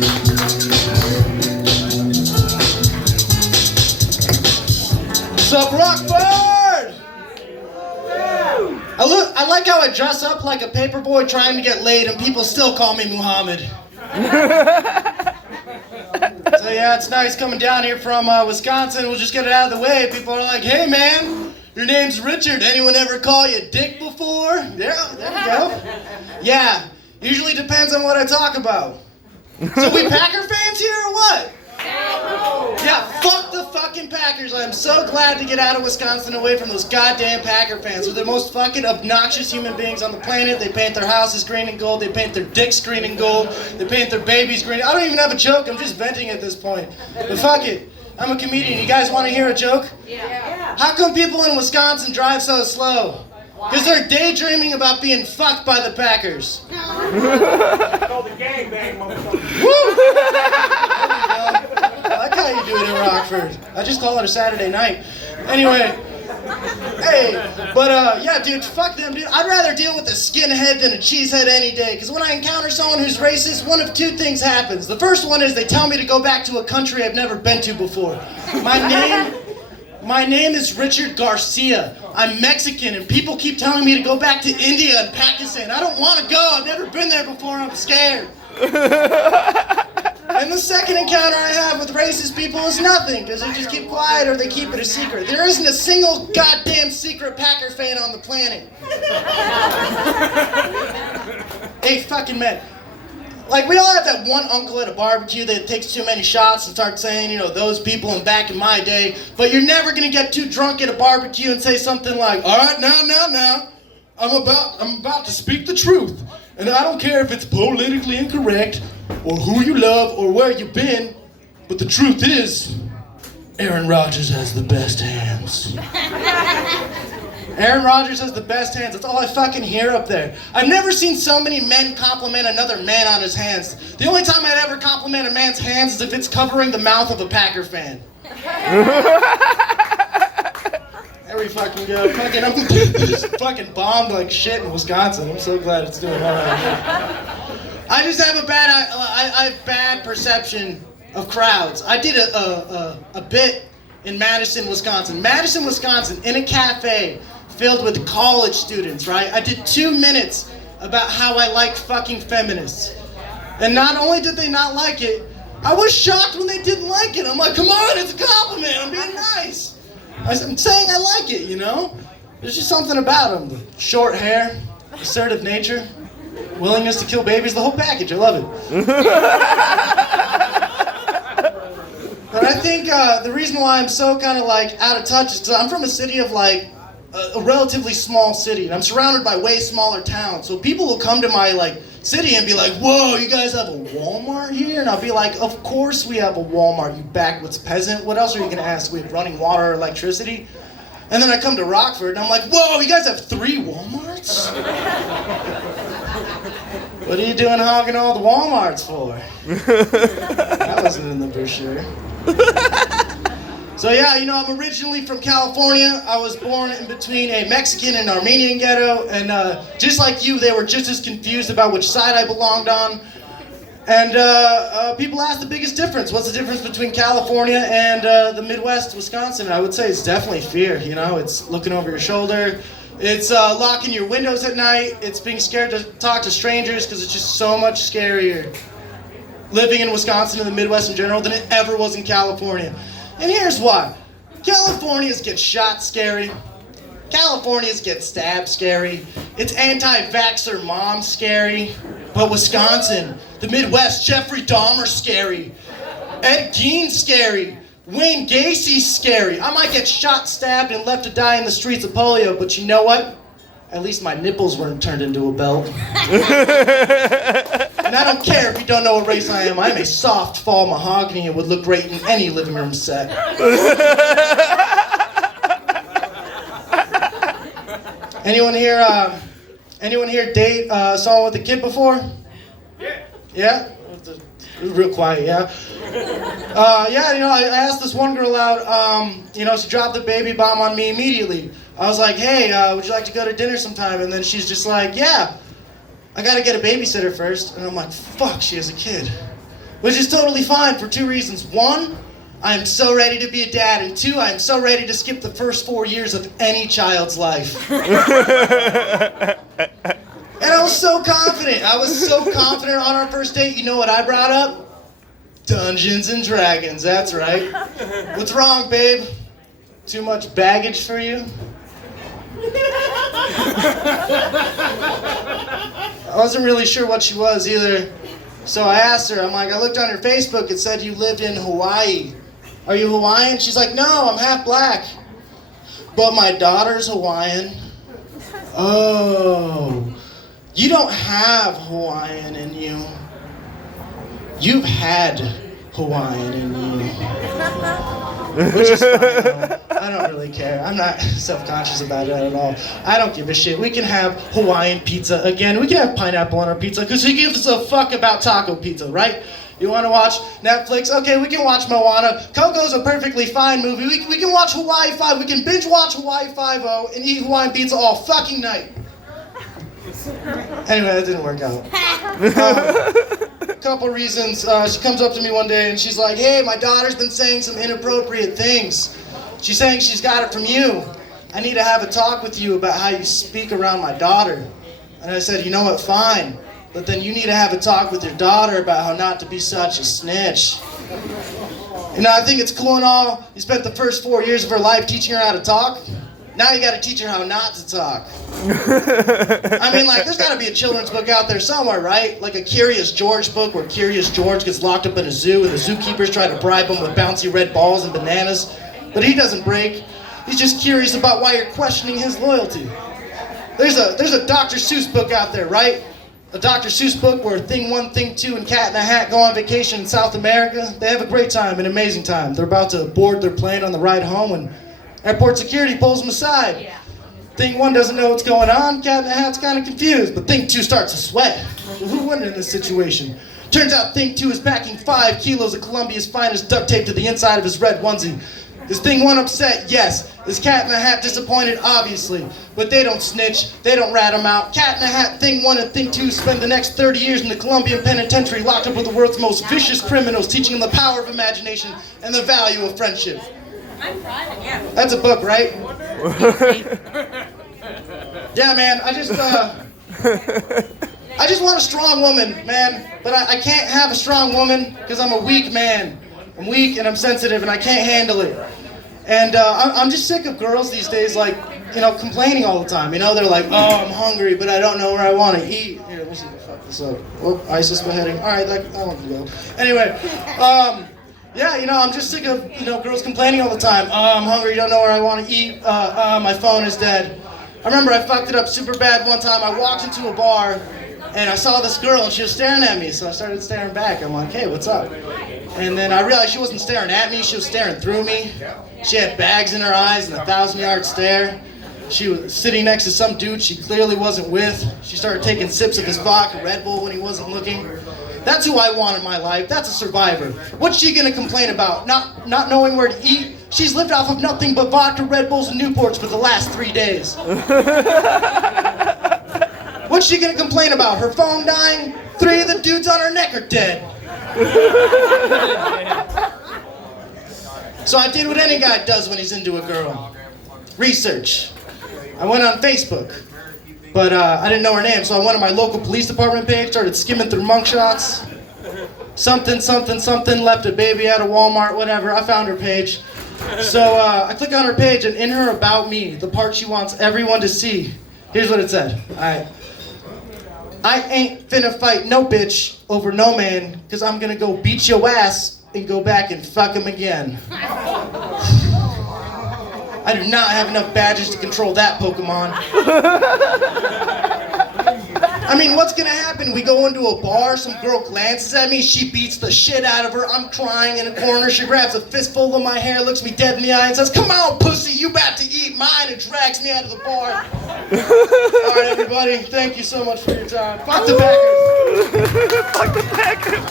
What's up, Rockford? I like how I dress up like a paperboy trying to get laid and people still call me Muhammad. So yeah, it's nice coming down here from Wisconsin. We'll just get it out of the way. People are like, hey man, your name's Richard. Anyone ever call you Dick before? Yeah, there you go. Yeah, usually depends on what I talk about. So we Packer fans here or what? Yeah, fuck the fucking Packers. I'm so glad to get out of Wisconsin away from those goddamn Packer fans. They're the most fucking obnoxious human beings on the planet. They paint their houses green and gold. They paint their dicks green and gold. They paint their babies green. I don't even have a joke. I'm just venting at this point. But fuck it. I'm a comedian. You guys want to hear a joke? Yeah. How come people in Wisconsin drive so slow? Because they're daydreaming about being fucked by the Packers. Called the gangbang, motherfucker. Woo! I like how you do it in Rockford. I just call it a Saturday night. Anyway, hey, but yeah, dude, fuck them, dude. I'd rather deal with a skinhead than a cheesehead any day. Because when I encounter someone who's racist, one of two things happens. The first one is they tell me to go back to a country I've never been to before. My name is Richard Garcia. I'm Mexican, and people keep telling me to go back to India and Pakistan. I don't want to go. I've never been there before. I'm scared. And the second encounter I have with racist people is nothing, because they just keep quiet or they keep it a secret. There isn't a single goddamn secret Packer fan on the planet. Hey, fucking men. Like, we all have that one uncle at a barbecue that takes too many shots and starts saying, you know, those people and back in my day. But you're never gonna get too drunk at a barbecue and say something like, all right, now, I'm about to speak the truth. And I don't care if it's politically incorrect, or who you love, or where you've been, but the truth is, Aaron Rodgers has the best hands. Aaron Rodgers has the best hands. That's all I fucking hear up there. I've never seen so many men compliment another man on his hands. The only time I'd ever compliment a man's hands is if it's covering the mouth of a Packer fan. There we fucking go. Fucking, I'm just fucking bombed like shit in Wisconsin. I'm so glad it's doing all right. I just have I have bad perception of crowds. I did a bit in Madison, Wisconsin, in a cafe filled with college students, right? I did 2 minutes about how I like fucking feminists. And not only did they not like it, I was shocked when they didn't like it. I'm like, come on, it's a compliment, I'm being nice. I'm saying I like it, you know? There's just something about them. The short hair, assertive nature, willingness to kill babies, the whole package, I love it. But I think the reason why I'm so kind of like out of touch is because I'm from a city of like a relatively small city, and I'm surrounded by way smaller towns. So people will come to my like city and be like, "Whoa, you guys have a Walmart here?" And I'll be like, "Of course we have a Walmart, you backwoods peasant. What else are you gonna ask? We have running water or electricity?" And then I come to Rockford and I'm like, "Whoa, you guys have 3 Walmarts?" What are you doing hogging all the Walmarts for? That wasn't in the brochure. So yeah, you know, I'm originally from California. I was born in between a Mexican and Armenian ghetto, and just like you, they were just as confused about which side I belonged on. And people ask the biggest difference. What's the difference between California and the Midwest, Wisconsin? And I would say it's definitely fear, you know? It's looking over your shoulder. It's locking your windows at night. It's being scared to talk to strangers because it's just so much scarier living in Wisconsin and the Midwest in general than it ever was in California. And here's why. Californians get shot scary. Californians get stabbed scary. It's anti-vaxxer mom scary. But Wisconsin, the Midwest, Jeffrey Dahmer scary. Ed Gein scary. Wayne Gacy's scary. I might get shot, stabbed, and left to die in the streets of polio, but you know what? At least my nipples weren't turned into a belt. And I don't care if you don't know what race I am. I'm a soft fall mahogany and would look great in any living room set. Anyone here date someone with a kid before? Yeah. Yeah? It was real quiet, yeah? Yeah, you know, I asked this one girl out, you know, she dropped the baby bomb on me immediately. I was like, hey, would you like to go to dinner sometime? And then she's just like, yeah, I gotta get a babysitter first. And I'm like, fuck, she has a kid. which is totally fine for two reasons. One, I am so ready to be a dad, and two, I am so ready to skip the first 4 years of any child's life. And I was so confident. I was so confident on our first date. You know what I brought up? Dungeons and Dragons, that's right. What's wrong, babe? Too much baggage for you? I wasn't really sure what she was either. So I asked her, I'm like, I looked on her Facebook, it said you lived in Hawaii. Are you Hawaiian? She's like, no, I'm half black. But my daughter's Hawaiian. Oh, you don't have Hawaiian in you. You've had Hawaiian in you. Which is fine, though. I don't really care. I'm not self-conscious about it at all. I don't give a shit. We can have Hawaiian pizza again. We can have pineapple on our pizza, because who gives a fuck about taco pizza, right? You want to watch Netflix? Okay, we can watch Moana. Coco's a perfectly fine movie. We can watch Hawaii 5. We can binge watch Hawaii 5-0 and eat Hawaiian pizza all fucking night. Anyway, that didn't work out. Couple reasons. She comes up to me one day and she's like, hey, my daughter's been saying some inappropriate things. She's saying she's got it from you. I need to have a talk with you about how you speak around my daughter. And I said, you know what, fine. But then you need to have a talk with your daughter about how not to be such a snitch. You know, I think it's cool and all. You spent the first 4 years of her life teaching her how to talk. Now you gotta teach her how not to talk. I mean, like, there's gotta be a children's book out there somewhere, right? Like a Curious George book where Curious George gets locked up in a zoo and the zookeepers try to bribe him with bouncy red balls and bananas. But he doesn't break. He's just curious about why you're questioning his loyalty. There's a Dr. Seuss book out there, right? A Dr. Seuss book where Thing 1, Thing 2, and Cat in the Hat go on vacation in South America. They have a great time, an amazing time. They're about to board their plane on the ride home when airport security pulls them aside. Yeah. Thing 1 doesn't know what's going on. Cat in the Hat's kind of confused, but Thing 2 starts to sweat. Well, who wouldn't in this situation? Turns out Thing 2 is packing 5 kilos of Colombia's finest duct tape to the inside of his red onesie. Is Thing 1 upset? Yes. Is Cat in the Hat disappointed? Obviously. But they don't snitch. They don't rat him out. Cat in the Hat, Thing 1 and Thing 2 spend the next 30 years in the Colombian penitentiary locked up with the world's most vicious criminals, teaching them the power of imagination and the value of friendship. I'm private, yeah. That's a book, right? Yeah, man, I just want a strong woman, man. But I can't have a strong woman because I'm a weak man. I'm weak and I'm sensitive and I can't handle it. And I'm just sick of girls these days, like, you know, complaining all the time. You know, they're like, oh, I'm hungry, but I don't know where I want to eat. Here, let me see if I fuck this up. Oh, ISIS beheading. All right, that one can go. Anyway, yeah, you know, I'm just sick of, you know, girls complaining all the time. Oh, I'm hungry, don't know where I want to eat. My phone is dead. I remember I fucked it up super bad one time. I walked into a bar, and I saw this girl, and she was staring at me, so I started staring back. I'm like, hey, what's up? And then I realized she wasn't staring at me, she was staring through me. She had bags in her eyes and a 1,000-yard stare. She was sitting next to some dude she clearly wasn't with. She started taking sips of his vodka Red Bull when he wasn't looking. That's who I want in my life. That's a survivor. What's she gonna complain about? Not knowing where to eat? She's lived off of nothing but vodka, Red Bulls, and Newports for the last 3 days. What's she gonna complain about? Her phone dying? 3 of the dudes on her neck are dead. So I did what any guy does when he's into a girl. Research. I went on Facebook, but I didn't know her name, so I went on my local police department page, started skimming through mugshots. Something, left a baby at a Walmart, whatever. I found her page. So I click on her page, and in her About Me, the part she wants everyone to see, here's what it said. All right. I ain't finna fight no bitch over no man, cause I'm gonna go beat your ass and go back and fuck him again. I do not have enough badges to control that Pokemon. I mean, what's gonna happen? We go into a bar, some girl glances at me, she beats the shit out of her, I'm crying in a corner, she grabs a fistful of my hair, looks me dead in the eye and says, come on, pussy, you about to eat mine, and drags me out of the bar. Alright, everybody, thank you so much for your time. Fuck the Packers! Fuck the Packers!